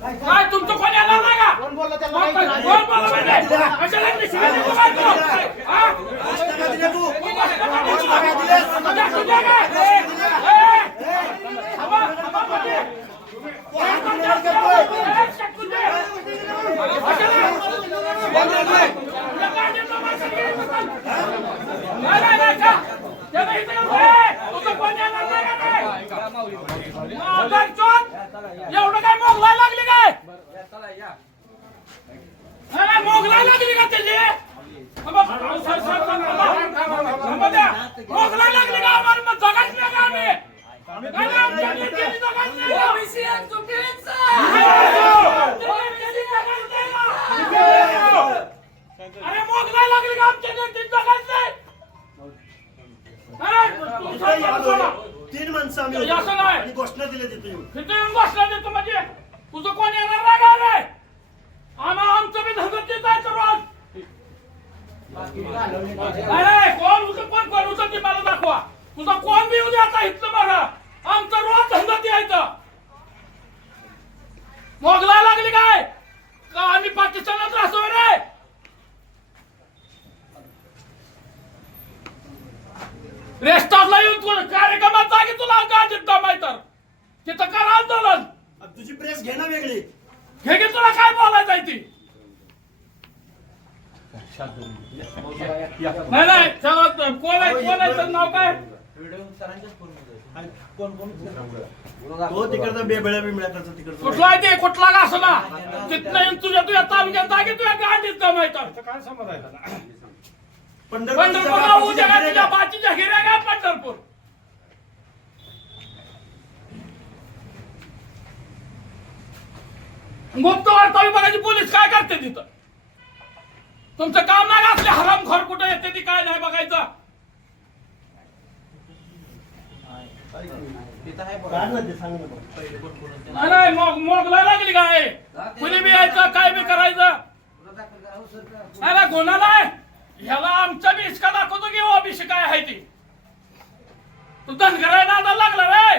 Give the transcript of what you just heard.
काय तुमचं कोण येणार नाही का कोण बोललं त्याला कोण माहिती कोण नाही. बोललं म्हणजे? कशाला इकडे शिव्या देतो काय तू? हा? का दिले तू तू कशाला दिलेस? तुझ्या तुझ्या काय? ए, ए, थांबा, थांबा म्हणजे. ए, शकून दे. कशाला? तुला काय देतो माणसं गेली तू? नाही, नाही, नाही, का? त्याला इथं येऊ दे. तुझं कोण येणार नाही का नाही? मागं चोट. एवढं काय मोगलाय लागली काय नाही, नाही, मोगलाई लागली का त्याची थांबा, थांबा, थांबा, थांबा, थांबा द्या. मोगलाई लागली का आम्हाला मग जगायचं नाही का आम्ही? नाही, नाही, आमच्या नेत्यांनी जगायचं नाही का? नाही, नेत्यांनी जगायचं नाही का? अरे मोगलाई लागली का आमच्या नेत्यांनी जगायचं नाही? तू आम्ही असं होतो. नाही. आणि घोषणा दिल्या तिथे येऊन. तिथे येऊन बसला देतो म्हणजे तुझं कोण येणार नाही का रे आम्हा आमचं बी रोज. कोण उचल कोण कोण उचल ते मला दाखवा. तुझा कोण बी उद्या आता इथलं बघा आमचं रोज धंदा यायचं मोगला लागली काय? का आम्ही पाकिस्तानात राहतो रे रेस्टॉरला येऊन तुला कार्यक्रमात जागी तुला का जिद्द माहीत तर तिथं करा आंदोलन आता तुझी ना वेगळी घे तुला काय बोलायचं आहे ती? नाही नाही चला कोण आहे कोण आहे त्याचं नाव काय? हो तिकडचा बेबळ्या बिबळ्या त्याचं तिकडचं कुठला आहे ते? कुठला का असं ना? तिथनं येऊन तुझ्या तुझ्या तालुक्यात जागी तुझ्या गाडीत माहीत काय समज आहे पंढरपूरला उद्या काय तुझ्या बाचीच्या हिऱ्या का पंढरपूर. गुप्त वार्ता विभागाची पोलीस काय करते तिथं? तुमचं काम नाही का असले हरामखोर कुठे येते ती काय नाही बघायचं. नाही मग मोगला लागली काय? कुणी बी यायचं काय बी करायचं? नाही नाही गुन्हा नाही ह्याला आमच्या बी इसका दाखवतो की ओबीसी काय आहे ती. तू धनगराय नादा लागला रे.